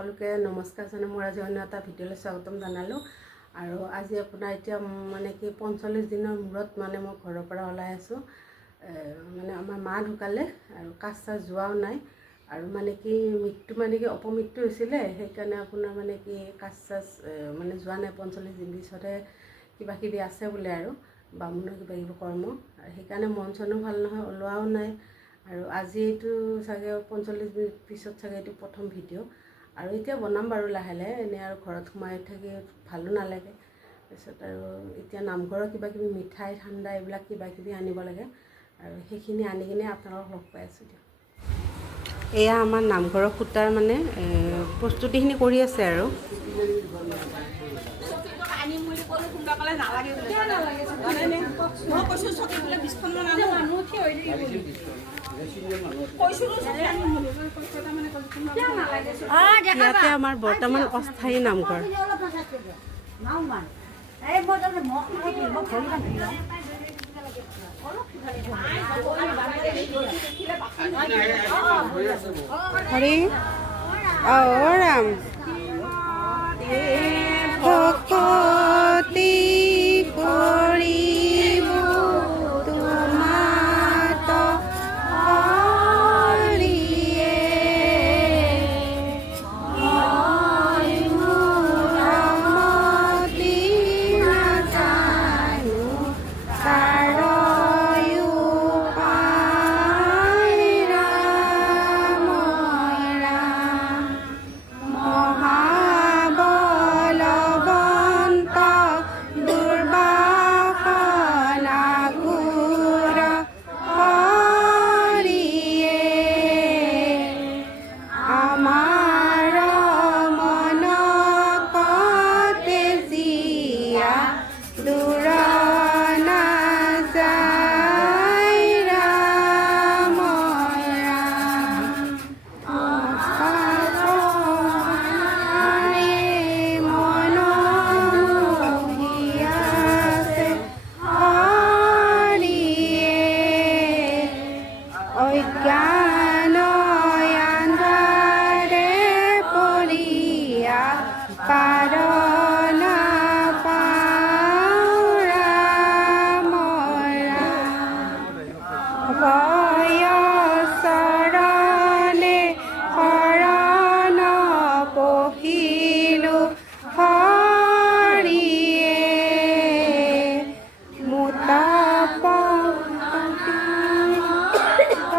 সকলোকে নমস্কাৰ জনাই মোৰ আজি অন্য এটা ভিডিঅ'লৈ স্বাগতম জনালোঁ। আৰু আজি আপোনাৰ এতিয়া মানে কি 45 দিনৰ মূৰত মানে মই ঘৰৰ পৰা ওলাই আছোঁ। মানে আমাৰ মা ঢুকালে আৰু কাজ চাজ যোৱাও নাই আৰু মানে কি মৃত্যু মানে কি অপমৃত্যু হৈছিলে, সেইকাৰণে আপোনাৰ মানে কি কাজ চাজ মানে যোৱা নাই। 45 দিন পিছতহে কিবা কিবি আছে বোলে আৰু বামুণৰ কিবা কিবি কৰ্ম, সেইকাৰণে মন চনো ভাল নহয়, ওলোৱাও নাই। আৰু আজি এইটো চাগে 45 দিন পিছত চাগে এইটো প্ৰথম ভিডিঅ'। আৰু এতিয়া বনাম বাৰু লাহে লাহে, এনেই আৰু ঘৰত সোমাই থাকি ভালো নালাগে। তাৰপিছত আৰু এতিয়া নামঘৰৰ কিবা কিবি মিঠাই ঠাণ্ডা এইবিলাক কিবা কিবি আনিব লাগে, আৰু সেইখিনি আনি কিনে আপোনালোকক লগ পাই আছোঁ দিয়ক। এয়া আমাৰ নামঘৰৰ খুঁটাৰ মানে প্ৰস্তুতিখিনি কৰি আছে আৰু ইয়াতে আমাৰ বৰ্তমান অস্থায়ী নামঘৰ। হৰি ৰাম ভকতি কৰিব তোমাত হৰিয়ে মতি নাজানো তাৰয়ো পাই ৰাম ৰাম মহাবলৱন্ত দুৰ্বাসনা ঘোৰ হৰিয়ে আমাৰ মন কতে জিয়া দূৰ নাযায় ৰাম ৰাম মন মোহিয়াছে হৰিয়ে অজ্ঞান আন্ধাৰে পৰিয়া পাৰ নাপাওঁ ৰাম ৰাম ভয় চৰণে শৰণ পহিলো হৰিয়ে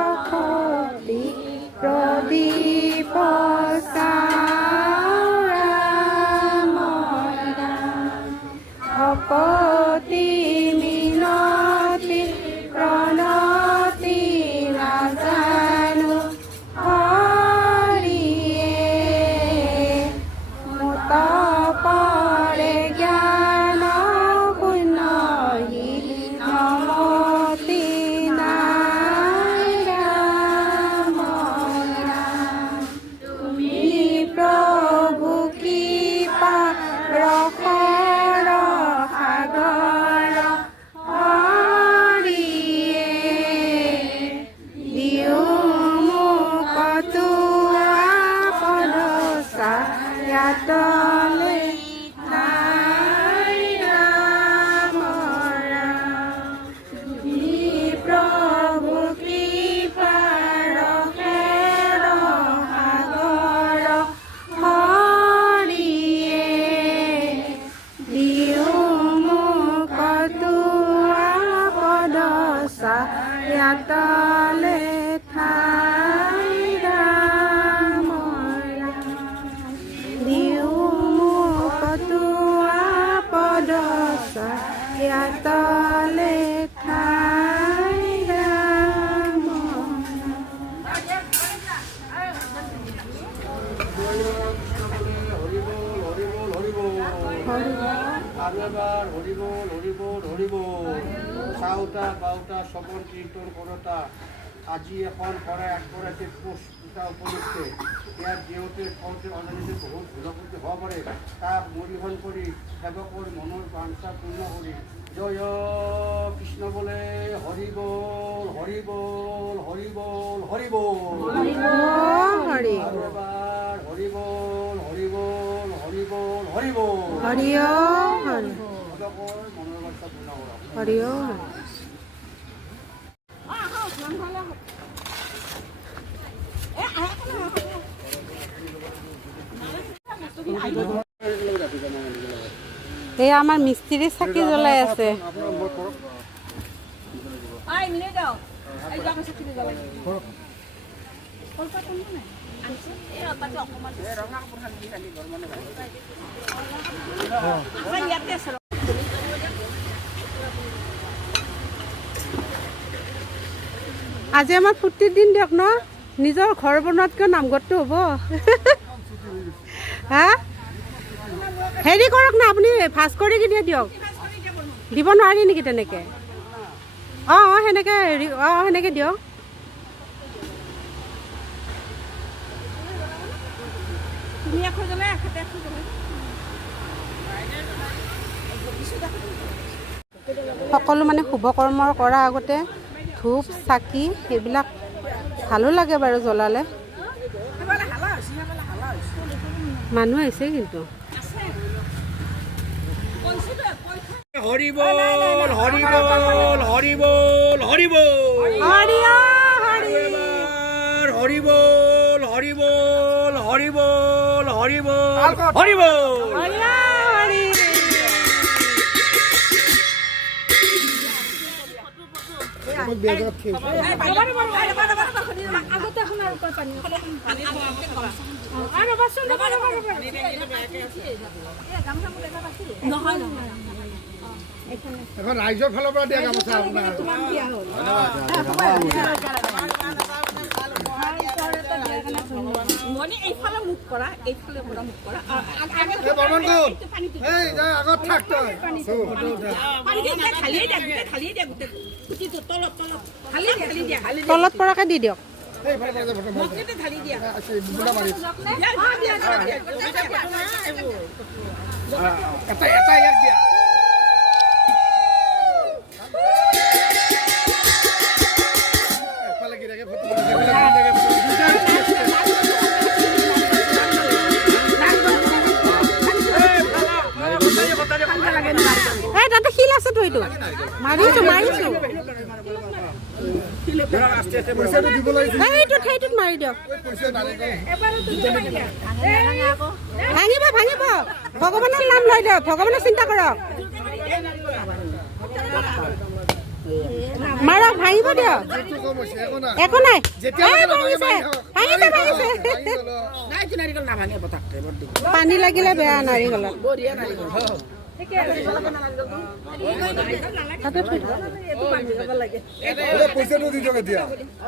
মুতপতি প্ৰদীপ চাওঁ ৰাম ৰাম ভকতি মিনতি প্ৰণতি নাজানো হৰিয়ে মুত পৰে জ্ঞান পুণ্যহি নমতি নাই ৰাম ৰাম তুমি প্ৰভু কৃপা ৰসৰ সাগৰ হৰিয়ে দিও মোক পদ চায়াতলে নাই ৰাম ৰাম তুমি প্ৰভু কৃপা ৰসেৰ সাগৰ হৰিয়ে দিও মোক পদ চায়াতলে ঠাই ৰাম ৰাম দিও মোক পদ চায়াতলে ঠাই ৰাম আৰু এবাৰ হৰিবল হৰিবল হৰিবল চাওঁতা পাওঁতা শ্ৰৱণ কীৰ্তন কৰোঁতা আজি এখন শৰাই আগবঢ়াইছে পূজা উপলক্ষে। ইয়াত দেউতে কওঁতে অনাদিতে বহুত ভুলভুটি হ'ব পাৰে, তাক মৰিহন কৰি সেৱকৰ মনৰ বাঞ্ছা পূৰ্ণ কৰি জয় কৃষ্ণ বোলে horrible horrible horrible horrible Hari আৰু এবাৰ হৰিবল হৰি বল হৰি ওম হৰি মনৰ বাচ্চা পূৰ্ণ কৰক হৰি ওম এই আমাৰ মিস্ত্ৰি চাকি জ্বলাই আছে আজি আমাৰ ফূৰ্তিৰ দিন দিয়ক ন নিজৰ ঘৰ বনোৱাতকৈ নামঘৰটো হ'ব হা হেৰি কৰক না আপুনি ফাষ্ট কৰি কিনে দিয়ক দিব নোৱাৰি নেকি তেনেকৈ অঁ অঁ সেনেকৈ হেৰি অঁ সেনেকৈ দিয়ক সকলো মানে শুভ কৰ্ম কৰাৰ আগতে ধূপ চাকি সেইবিলাক ভালো লাগে বাৰু জ্বলালে মানুহ আহিছে কিন্তু হৰি বল হৰি বল হৰি বল হৰি বল হৰি হৰি বল হৰি বল হৰি বল হৰি বল হৰি বল এখন ৰাইজৰ ফালৰ পৰা দিয়া গামোচা তলত পৰাকে দি দিয়ক তাতে শিল আছে তো এইটো মাৰিছো সেইটোত মাৰি দিয়ক ভাঙিব ভগৱানৰ নাম লৈ দিয়ক ভগৱানৰ চিন্তা কৰক মাৰক ভাঙিব দিয়ক একো নাই পানী লাগিলে বেয়া নাৰিকলত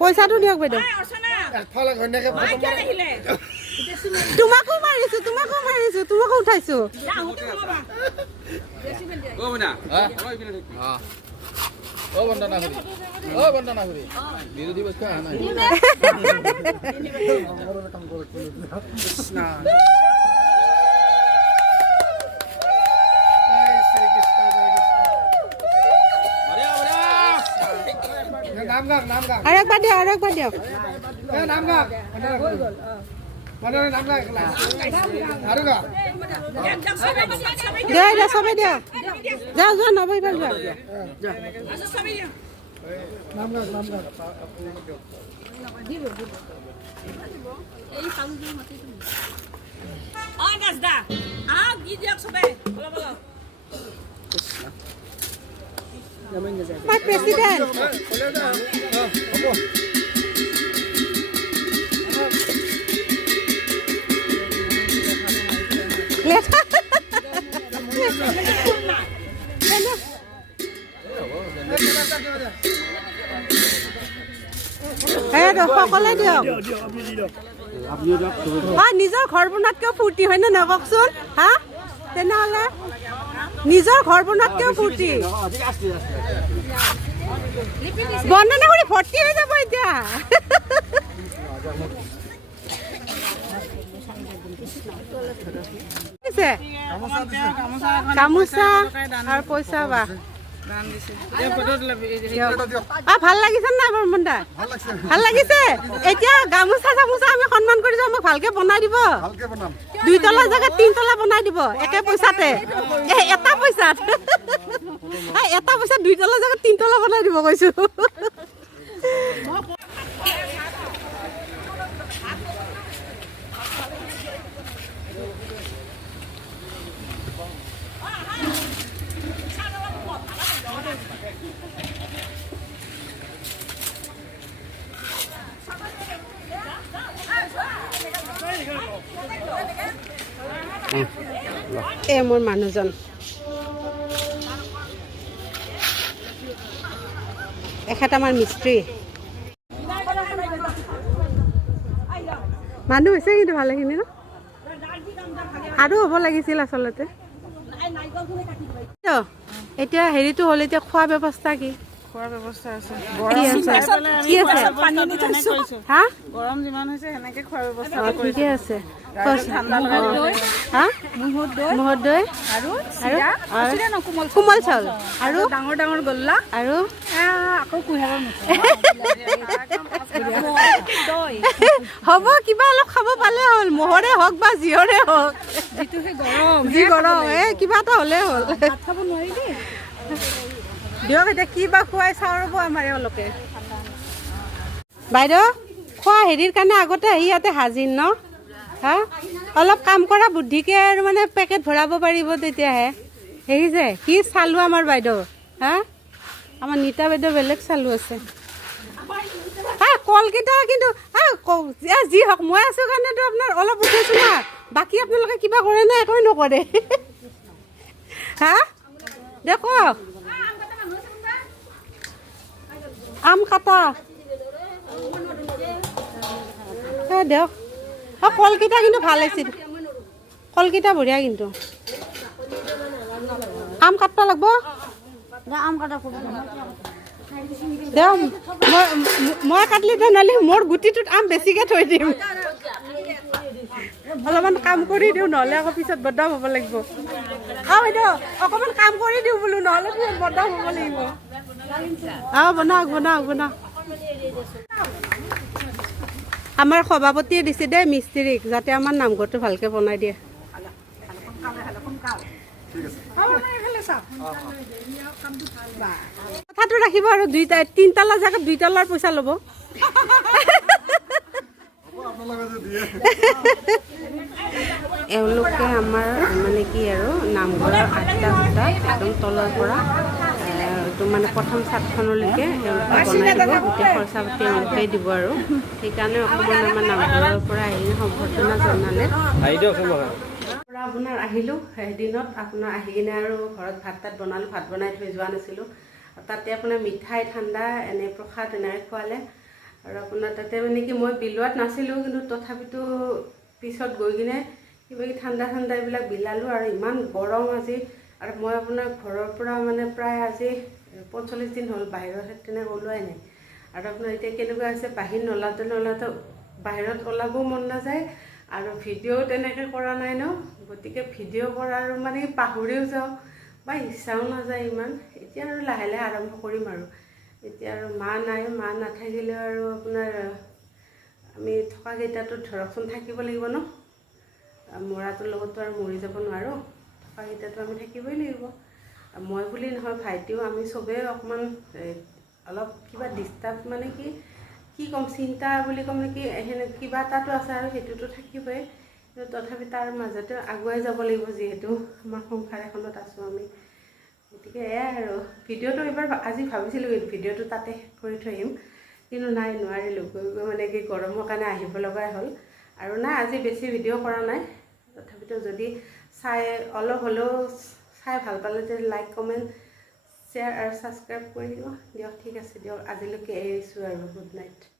পইচাটো দিয়ক বাইদেউ তোমাকো মাৰিছো তোমাকো উঠাইছো আৰু একবাৰ দিয়ক চবে দিয়ক যোৱা নবহিবাৰ যোৱা My president. সকলে দিয়ক নিজৰ ঘৰ বনোৱাতকৈ ফূৰ্তি হয় নে নহয় কওকচোন হা তেনেহ'লে নিজৰ ঘৰ বনোৱাতকৈ ফূৰ্তি বন্দনা কৰি ভৰ্তি হৈ যাব এতিয়া গামোচা আৰু পইচা বা ভাল লাগিছে নাই বৰ্মনদা? ভাল লাগিছে। এতিয়া গামোচা চামোচা আমি সন্মান কৰিছো, আমাক ভালকে বনাই দিব। 2 তলা জেগাত 3 তলা বনাই দিব একে পইচাতে, এটা পইচাত। এটা পইচা 2 তলা জেগাত 3 তলা বনাই দিব কৈছো। মোৰ মানুহজন এখেত আমাৰ মিস্ত্ৰী মানুহ হৈছে কিন্তু ভালেখিনি ন, আৰু হ'ব লাগিছিল আচলতে। এতিয়া হেৰিটো হ'ল, এতিয়া খোৱা ব্যৱস্থা কি? খোৱাৰ ব্যৱস্থা আছে, কি আছে? হা গৰম যিমান হৈছে সেনেকে খোৱাৰ ব্যৱস্থা ঠিকে আছে। মহৰ দৈ আৰু কোমল চাউল আৰু ডাঙৰ ডাঙৰ গল্লা আৰু আকৌ কুঁহিয়াৰৰ হ'ব, কিবা অলপ খাব পালে হ'ল, মহৰে হওক বা জিহৰে হওক, যিটো সেই গৰম যি গৰম কিবা এটা হ'লে হ'ল। খাব নোৱাৰি দেই। দিয়ক এতিয়া কি বা খুৱাই চাওঁ ৰ'ব আমাৰ এওঁলোকে। বাইদেউ খোৱা হেৰিৰ কাৰণে আগতে আহি ইয়াতে হাজিৰ ন? হা অলপ কাম কৰা বুদ্ধিকে আৰু মানে পেকেট ভৰাব পাৰিব তেতিয়াহে। হেৰি যে কি চালু আমাৰ বাইদেউ, হা আমাৰ নীতা বাইদেউ বেলেগ চালু আছে। কলকেইটা কিন্তু যি হওক মই আছোঁ কাৰণেতো আপোনাৰ অলপ উঠাইছোঁ না, বাকী আপোনালোকে কিবা কৰে নে একোৱে নকৰে? হা দেখক আম কাটা দিয়ক। কলকেইটা কিন্তু ভাল আছিল, কলকেইটা বঢ়িয়া কিন্তু। আম কাটব লাগব, আম কাটা দিয়ক মই কাটলি নহ'লে মোৰ গুটিটোত আম বেছিকৈ থৈ দিম। অলপমান কাম কৰি দিওঁ, নহ'লে আকৌ পিছত বদনাম হ'ব লাগিব। বাইদেউ অকণমান কাম কৰি দিওঁ বোলো, নহ'লে পিছত বদনাম হ'ব লাগিব। বনাওক বনাওক বনাওক। আমাৰ সভাপতিয়ে দিছে দেই মিস্ত্ৰীক, যাতে আমাৰ নামঘৰটো ভালকৈ বনাই দিয়ে। কথাটো ৰাখিব আৰু 3 তলা জেগাত 2 তলাৰ পইচা ল'ব। এওঁলোকে আমাৰ মানে কি আৰু নামঘৰৰ 8টা খুঁটা একদম তলৰ পৰা মানে প্ৰথম চাটখনলৈকে এওঁলোকে বনাই দিব, গোটেই খৰচা পাতি এওঁলোকেই দিব আৰু সেইকাৰণে অকণমান আমাৰ নামঘৰৰ পৰা আহি সম্বৰ্ধনা জনালে। আপোনাৰ আহিলোঁ দিনত, আপোনাৰ আহি কিনে আৰু ঘৰত ভাত তাত বনালোঁ, ভাত বনাই থৈ যোৱা নাছিলোঁ। তাতে আপোনাৰ মিঠাই ঠাণ্ডা এনে প্ৰসাদ এনেকৈ খোৱালে। আৰু আপোনাৰ তাতে মানে কি মই বিলোৱাত নাছিলোঁ, কিন্তু তথাপিতো পিছত গৈ কিনে কিবা ঠাণ্ডা এইবিলাক বিলালোঁ। আৰু ইমান গৰম আজি, আৰু মই আপোনাৰ ঘৰৰ পৰা মানে প্ৰায় আজি 45 দিন হ'ল বাহিৰত তেনেকৈ ওলোৱাই নাই। আৰু আপোনাৰ এতিয়া কেনেকুৱা হৈছে, বাহিৰ নোলাওঁতে বাহিৰত ওলাবও মন নাযায়, আৰু ভিডিঅ'ও তেনেকৈ কৰা নাই ন, গতিকে ভিডিঅ' কৰাৰ মানে পাহৰিও যাওঁ বা ইচ্ছাও নাযায় ইমান। এতিয়া আৰু লাহে লাহে আৰম্ভ কৰিম আৰু। এতিয়া আৰু মা নাই, মা নাথাকিলেও আৰু আপোনাৰ আমি থকা কেইটাতো ধৰকচোন থাকিব লাগিব ন, মৰাটোৰ লগতো আৰু মৰি যাব নোৱাৰোঁ, থকা কেইটাতো আমি থাকিবই লাগিব। মই বুলি নহয়, ভাইটিও আমি চবেই অকণমান অলপ কিবা ডিষ্টাৰ্ব মানে কি ক'ম, চিন্তা বুলি ক'ম নেকি, কিবা এটাতো আছে আৰু সেইটোতো থাকিবই। কিন্তু তথাপি তাৰ মাজতে আগুৱাই যাব লাগিব, যিহেতু আমাৰ সংসাৰ এখনত আছোঁ আমি। গতিকে এয়াই আৰু ভিডিঅ'টো এইবাৰ আজি ভাবিছিলোঁ কিন্তু ভিডিঅ'টো তাতে কৰি থৈ আহিম, কিন্তু নাই নোৱাৰিলোঁ, গৈ মানে কি গৰমৰ কাৰণে আহিব লগাই হ'ল। আৰু নাই আজি বেছি ভিডিঅ' কৰা নাই, তথাপিতো যদি অলপ হ'লেও চাই ভাল পালে যে লাইক কমেণ্ট শ্বেয়াৰ আৰু ছাবস্ক্ৰাইব কৰি দিব। দিয়ক ঠিক আছে, দিয়ক আজিলৈকে এৰিছোঁ আৰু গুড নাইট।